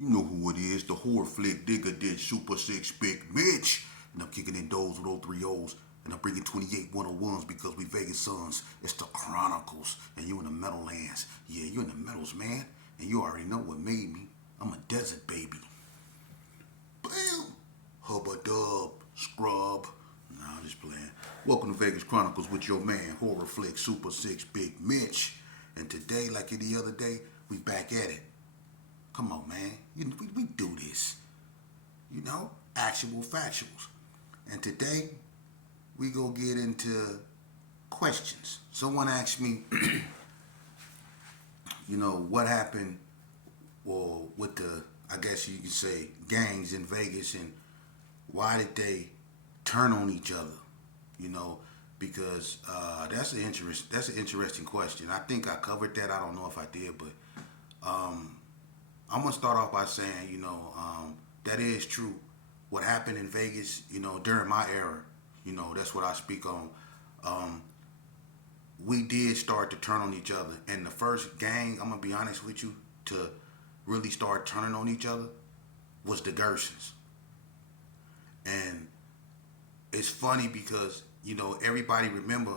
You know who it is, the horror flick digger did Super 6 Big Mitch. And I'm kicking in those with all three O's. And I'm bringing 28 101s because we Vegas sons. It's the Chronicles. And you in the metal lands. Yeah, you in the metals, man. And you already know what made me. I'm a desert baby. Bam! Hubba dub. Scrub. Nah, I'm just playing. Welcome to Vegas Chronicles with your man, horror flick Super 6 Big Mitch. And today, like any other day, we back at it. Come on, man. We do this. You know, actual factuals. And today, we go get into questions. Someone asked me, what happened, or with the, I guess you could say, gangs in Vegas, and why did they turn on each other? You know, because that's an interesting question. I think I covered that. I don't know if I did, but I'm gonna start off by saying, that is true. What happened in Vegas, during my era, that's what I speak on. We did start to turn on each other, and the first gang, I'm gonna be honest with you, to really start turning on each other was the Gersons. And it's funny because everybody remember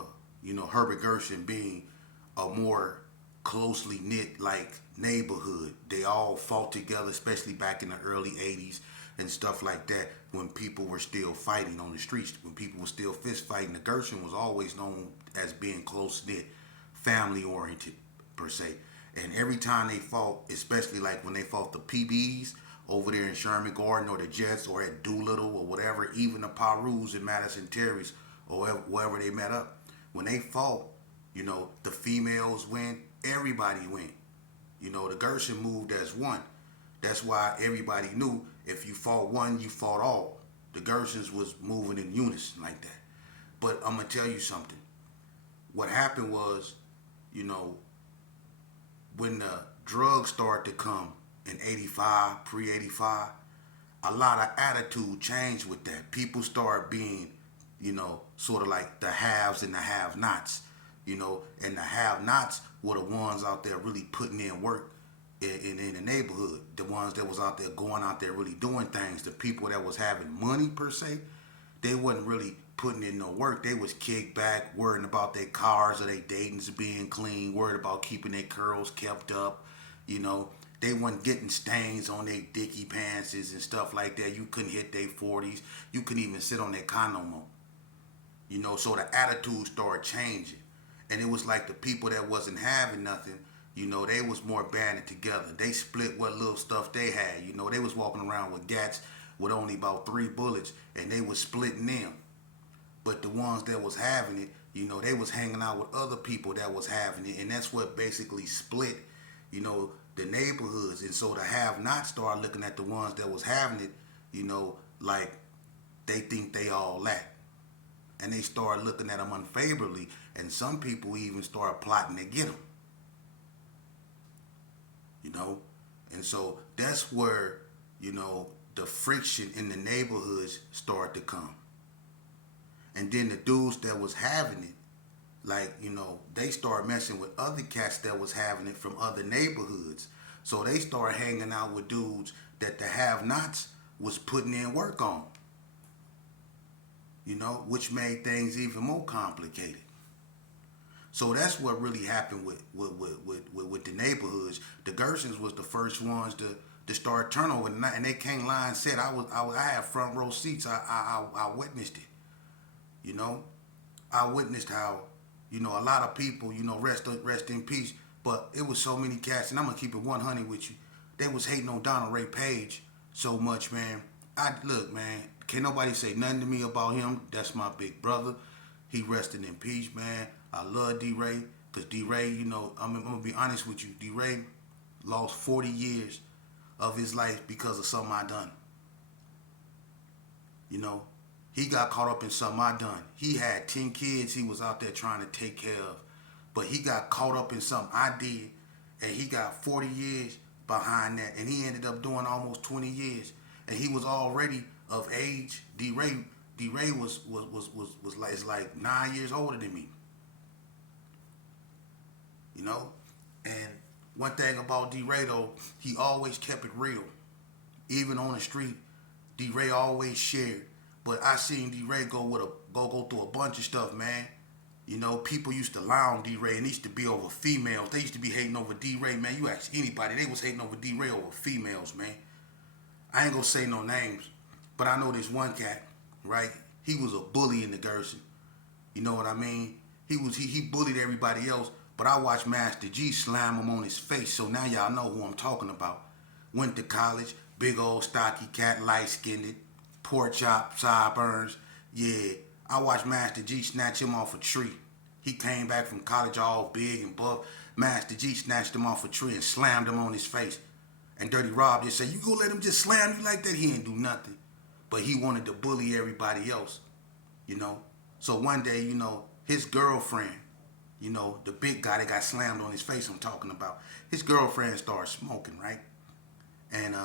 Herbert Gerson being a more closely knit like neighborhood. They all fought together, especially back in the early '80s and stuff like that, when people were still fighting on the streets, when people were still fist fighting. The Gerson was always known as being close knit, family oriented per se. And every time they fought, especially like when they fought the PBs over there in Sherman Garden, or the Jets, or at Doolittle, or whatever, even the Perus in Madison Terrace, or wherever they met up, when they fought, the females went, everybody went. The Gerson moved as one. That's why everybody knew if you fought one, you fought all. The Gersons was moving in unison like that. But I'm gonna tell you something. What happened was, when the drugs started to come in '85, pre-'85, a lot of attitude changed with that. People started being, sort of like the haves and the have-nots, and the have-nots were the ones out there really putting in work in the neighborhood. The ones that was out there going out there really doing things. The people that was having money per se, they wasn't really putting in no work. They was kicked back, worrying about their cars or their datings being clean, worried about keeping their curls kept up, They wasn't getting stains on their dicky pants and stuff like that. You couldn't hit their 40s. You couldn't even sit on their car no more. So the attitude started changing. And it was like the people that wasn't having nothing, they was more banded together. They split what little stuff they had. They was walking around with gats with only about 3 bullets, and they was splitting them. But the ones that was having it, they was hanging out with other people that was having it, and that's what basically split, the neighborhoods. And so the have-not started looking at the ones that was having it, like they think they all that. And they started looking at them unfavorably, and some people even started plotting to get them. And so that's where, the friction in the neighborhoods started to come. And then the dudes that was having it, like, they started messing with other cats that was having it from other neighborhoods. So they started hanging out with dudes that the have-nots was putting in work on, which made things even more complicated. So that's what really happened with the neighborhoods. The Gersons was the first ones to start turnover, and they came line said I had front row seats. I witnessed it. I witnessed how a lot of people rest in peace. But it was so many cats, and I'm gonna keep it 100 with you. They was hating on Donald Ray Page so much, man. Look, man. Can't nobody say nothing to me about him. That's my big brother. He resting in peace, man. I love D-Ray, because D-Ray, I'm going to be honest with you. D-Ray lost 40 years of his life because of something I done. He got caught up in something I done. He had 10 kids he was out there trying to take care of. But he got caught up in something I did, and he got 40 years behind that. And he ended up doing almost 20 years. And he was already of age. D-Ray was like 9 years older than me. And one thing about D-Ray though, he always kept it real. Even on the street, D-Ray always shared. But I seen D-Ray go through a bunch of stuff, man. You know, people used to lie on D-Ray, and it used to be over females. They used to be hating over D-Ray, man. You ask anybody, they was hating over D-Ray over females, man. I ain't gonna say no names, but I know this one cat, right? He was a bully in the Gerson. You know what I mean? He bullied everybody else, but I watched Master G slam him on his face, so now y'all know who I'm talking about. Went to college, big old stocky cat, light-skinned, pork chop, sideburns. Yeah, I watched Master G snatch him off a tree. He came back from college all big and buff. Master G snatched him off a tree and slammed him on his face. And Dirty Rob just said, you gonna let him just slam you like that? He ain't do nothing. But he wanted to bully everybody else, you know. So one day, you know, his girlfriend, you know, the big guy that got slammed on his face I'm talking about, his girlfriend started smoking, right? And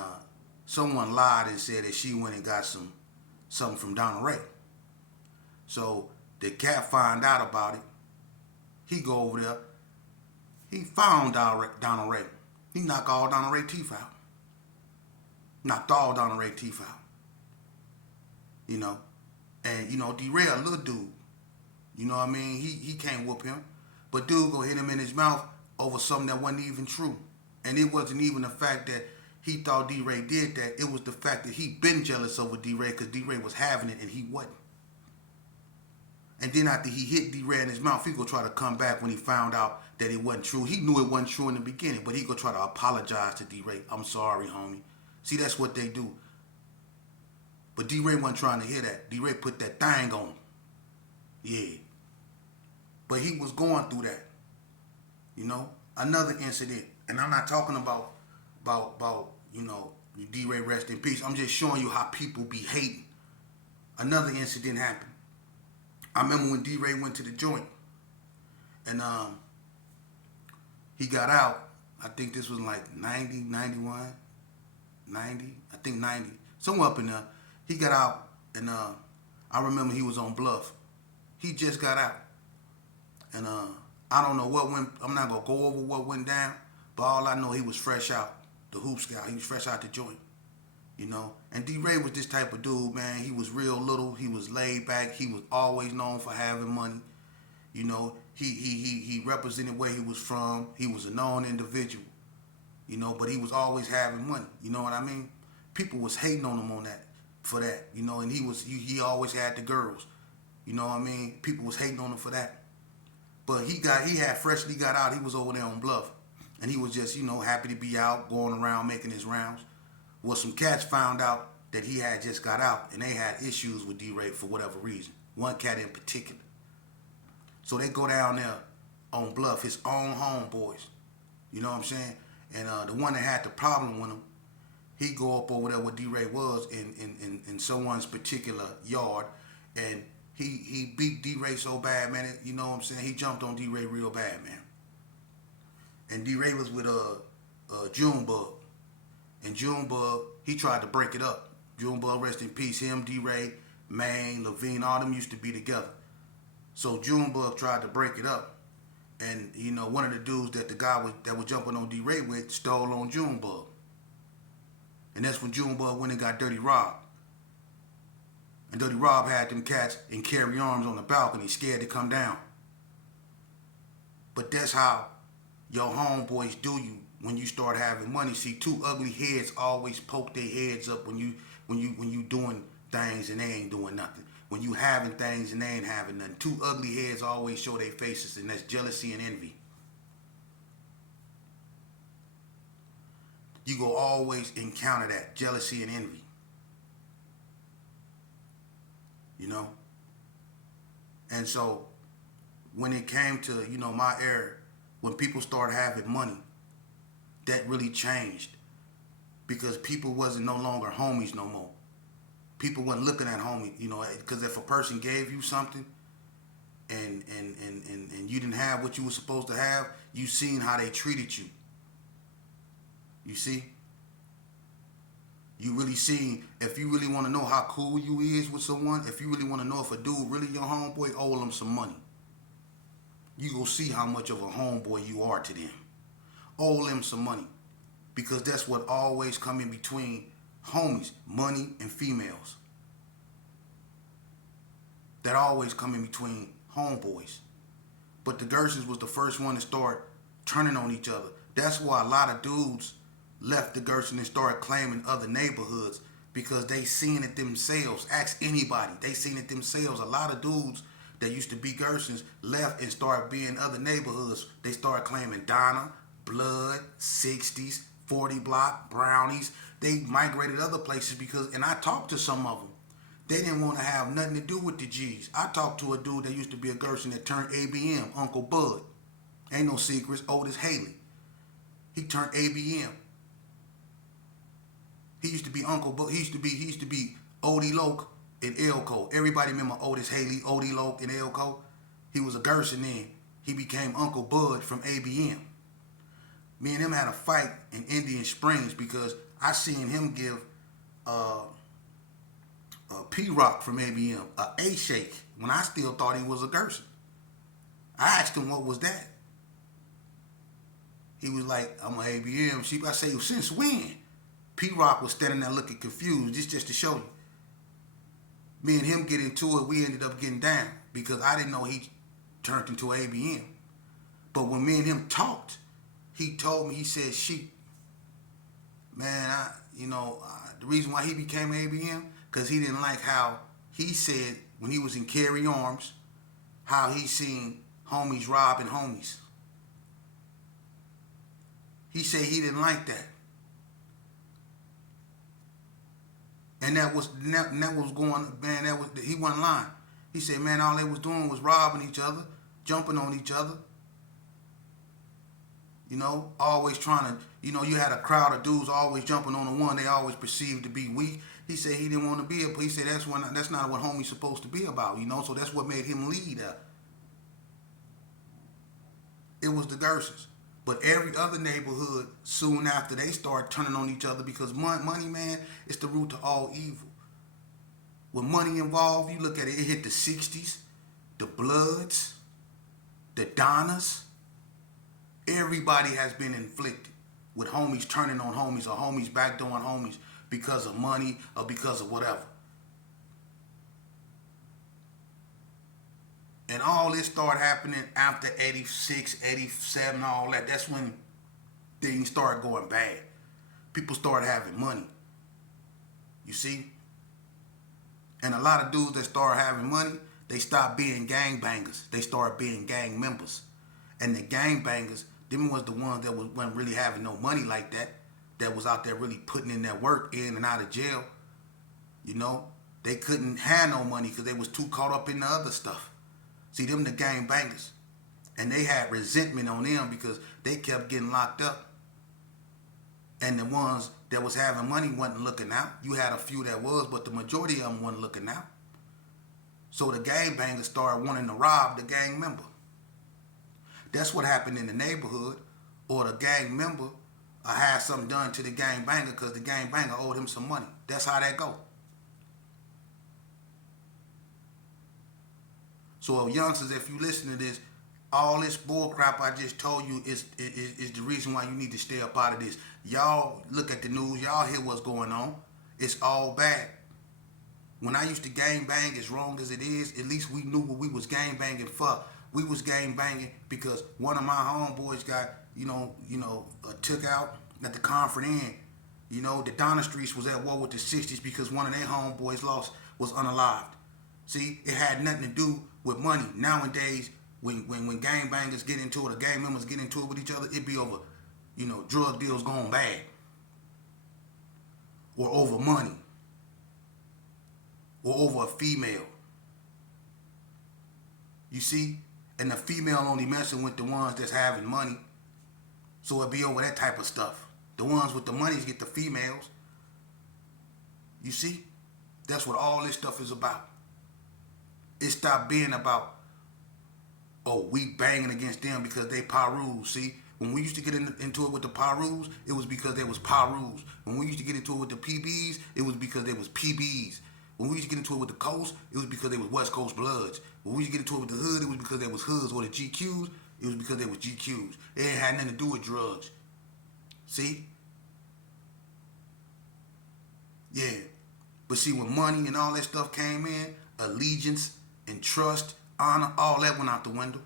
someone lied and said that she went and got something from Donald Ray. So the cat find out about it. He go over there. He found Donald Ray. He knocked all Donald Ray teeth out. Knocked all Donald Ray teeth out. You know. And, you know, D-Ray a little dude. You know what I mean? He can't whoop him. But dude go hit him in his mouth over something that wasn't even true. And it wasn't even the fact that he thought D-Ray did that. It was the fact that he been jealous over D-Ray because D-Ray was having it and he wasn't. And then after he hit D-Ray in his mouth, he go try to come back when he found out that it wasn't true. He knew it wasn't true in the beginning, but he go try to apologize to D-Ray. I'm sorry, homie. See, that's what they do. But D-Ray wasn't trying to hear that. D-Ray put that thing on him. Yeah. But he was going through that. You know? Another incident. And I'm not talking about you know, D-Ray rest in peace. I'm just showing you how people be hating. Another incident happened. I remember when D-Ray went to the joint. And he got out. I think this was like 90, 91, 90. I think 90. Somewhere up in there. He got out, and I remember he was on Bluff. He just got out. And I don't know what went, I'm not going to go over what went down, but all I know, he was fresh out, the hoop scout. He was fresh out the joint, you know. And D-Ray was this type of dude, man. He was real little. He was laid back. He was always known for having money. You know, he represented where he was from. He was a known individual, you know, but he was always having money. You know what I mean? People was hating on him on that, for that, you know, and he always had the girls. You know what I mean? People was hating on him for that. But he had freshly got out. He was over there on Bluff. And he was just, you know, happy to be out, going around, making his rounds. Well, some cats found out that he had just got out, and they had issues with D-Ray for whatever reason. One cat in particular. So they go down there on Bluff, his own homeboys. You know what I'm saying? And the one that had the problem with him, he go up over there where D-Ray was in someone's particular yard, and he beat D-Ray so bad, man. You know what I'm saying? He jumped on D-Ray real bad, man. And D-Ray was with Junebug. And Junebug, he tried to break it up. Junebug, rest in peace. Him, D-Ray, Maine, Levine, all them used to be together. So Junebug tried to break it up. And, you know, one of the dudes that the guy that was jumping on D-Ray with stole on Junebug. And that's when Junebug went and got Dirty Rob. And Dirty Rob had them cats and carry arms on the balcony, scared to come down. But that's how your homeboys do you when you start having money. See, two ugly heads always poke their heads up when you doing things and they ain't doing nothing. When you having things and they ain't having nothing. Two ugly heads always show their faces, and that's jealousy and envy. You go always encounter that, jealousy and envy. You know? And so, when it came to, you know, my era, when people started having money, that really changed. Because people wasn't no longer homies no more. People wasn't looking at homie, you know, because if a person gave you something and you didn't have what you were supposed to have, you seen how they treated you. You see? You really seen, if you really want to know how cool you is with someone, if you really want to know if a dude really your homeboy, owe them some money. You go see how much of a homeboy you are to them. Owe them some money. Because that's what always come in between homies, money, and females. That always come in between homeboys. But the Gersons was the first one to start turning on each other. That's why a lot of dudes left the Gerson and started claiming other neighborhoods because they seen it themselves. Ask anybody. They seen it themselves. A lot of dudes that used to be Gersons left and started being other neighborhoods. They started claiming Donna, Blood, 60s, 40 Block, Brownies. They migrated other places because, and I talked to some of them. They didn't want to have nothing to do with the G's. I talked to a dude that used to be a Gerson that turned ABM, Uncle Bud. Ain't no secrets, old as Haley. He turned ABM. He used to be Uncle Bud. He used to be Odie Loke and Elko. Everybody remember Otis Haley, Odie Loke, and Elko? He was a Gerson then. He became Uncle Bud from ABM. Me and him had a fight in Indian Springs because I seen him give P-Rock from ABM a shake when I still thought he was a Gerson. I asked him what was that. He was like, I'm an ABM. I say, since when? P-Rock was standing there looking confused. This just to show you. Me and him get into it, we ended up getting down because I didn't know he turned into ABM. But when me and him talked, he told me, he said, "Sheep, man, the reason why he became ABM, because he didn't like how he said when he was in Carry Arms, how he seen homies robbing homies. He said he didn't like that. And that was going, man, he wasn't lying. He said, man, all they was doing was robbing each other, jumping on each other. Always trying to, you had a crowd of dudes always jumping on the one they always perceived to be weak. He said he didn't want to be he said that's not what homie's supposed to be about, so that's what made him lead up. It was the Gersons. But every other neighborhood, soon after, they start turning on each other because money, man, is the root to all evil. With money involved, you look at it, it hit the 60s, the Bloods, the Donnas. Everybody has been inflicted with homies turning on homies or homies backdooring homies because of money or because of whatever. And all this started happening after 86, 87, all that. That's when things started going bad. People started having money. You see? And a lot of dudes that started having money, they stopped being gangbangers. They started being gang members. And the gangbangers, them was the ones that wasn't really having no money like that, that was out there really putting in that work in and out of jail. They couldn't have no money because they was too caught up in the other stuff. See, them the gang bangers. And they had resentment on them because they kept getting locked up. And the ones that was having money wasn't looking out. You had a few that was, but the majority of them wasn't looking out. So the gang bangers started wanting to rob the gang member. That's what happened in the neighborhood. Or the gang member had something done to the gang banger because the gang banger owed him some money. That's how that go. So youngsters, if you listen to this, all this bull crap I just told you is the reason why you need to stay up out of this. Y'all look at the news, y'all hear what's going on. It's all bad. When I used to gang bang, as wrong as it is, at least we knew what we was gang banging for. We was gang banging because one of my homeboys got, took out at the Conference Inn. The Donna Streets was at war with the 60s because one of their homeboys was unalived. See, it had nothing to do with money. Nowadays, when gangbangers get into it or gang members get into it with each other, it be over, drug deals going bad. Or over money. Or over a female. You see? And the female only messing with the ones that's having money. So it be over that type of stuff. The ones with the monies get the females. You see? That's what all this stuff is about. It stopped being about, we banging against them because they Parus. See, when we used to get into it with the Parus, it was because there was Parus. When we used to get into it with the PBs, it was because there was PBs. When we used to get into it with the Coast, it was because there was West Coast Bloods. When we used to get into it with the Hood, it was because there was Hoods. Or the GQs, it was because there was GQs. It ain't had nothing to do with drugs. See? Yeah. But see, when money and all that stuff came in, allegiance and trust, honor, all that went out the window.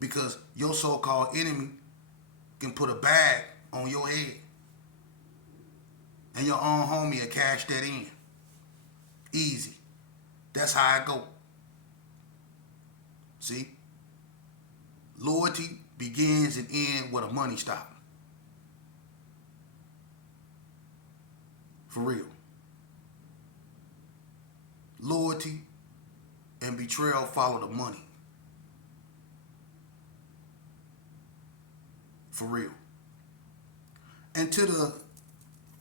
Because your so-called enemy can put a bag on your head. And your own homie will cash that in. Easy. That's how I go. See? Loyalty begins and ends where the money stops. For real. Loyalty and betrayal follow the money. For real. And to the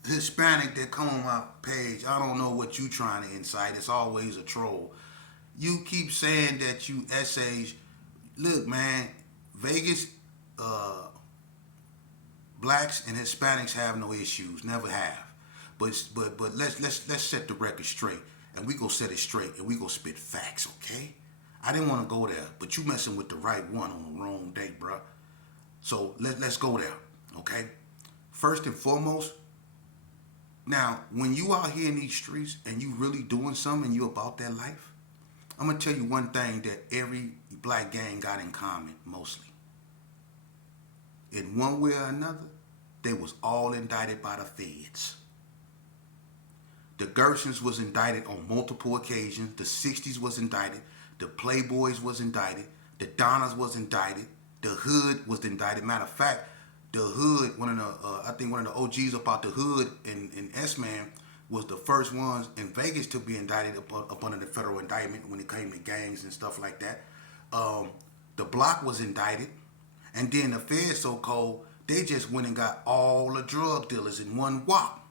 Hispanic that come on my page, I don't know what you trying to incite. It's always a troll. You keep saying that you essays. Look, man, Vegas, blacks and Hispanics have no issues. Never have. But let's set the record straight, and we go set it straight, and we go spit facts, okay? I didn't want to go there, but you messing with the right one on the wrong day, bruh. So let's go there, okay? First and foremost, now when you out here in these streets and you really doing something and you about that life, I'm gonna tell you one thing that every black gang got in common, mostly. In one way or another, they was all indicted by the feds. The Gersons was indicted on multiple occasions. The 60s was indicted. The Playboys was indicted. The Donnas was indicted. The Hood was indicted. Matter of fact, the Hood, I think one of the OGs about the Hood in S-Man was the first ones in Vegas to be indicted up under the federal indictment when it came to gangs and stuff like that. The Block was indicted. And then the feds, so cold, they just went and got all the drug dealers in one whop.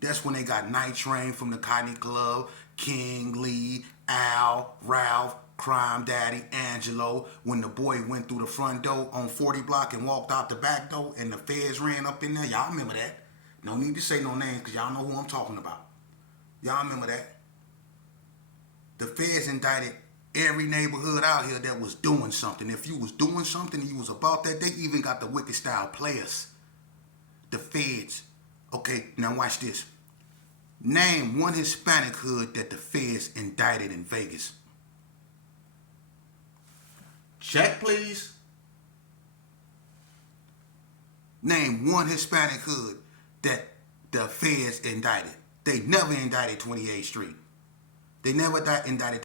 That's when they got Night Train from the Cotton Club, King, Lee, Al, Ralph, Crime Daddy, Angelo. When the boy went through the front door on 40 block and walked out the back door and the feds ran up in there. Y'all remember that. No need to say no names because y'all know who I'm talking about. Y'all remember that. The feds indicted every neighborhood out here that was doing something. If you was doing something and you was about that, they even got the wicked style players. The feds. Okay, now watch this. Name one Hispanic hood that the feds indicted in Vegas. Check, please. Name one Hispanic hood that the feds indicted. They never indicted 28th Street. They never indicted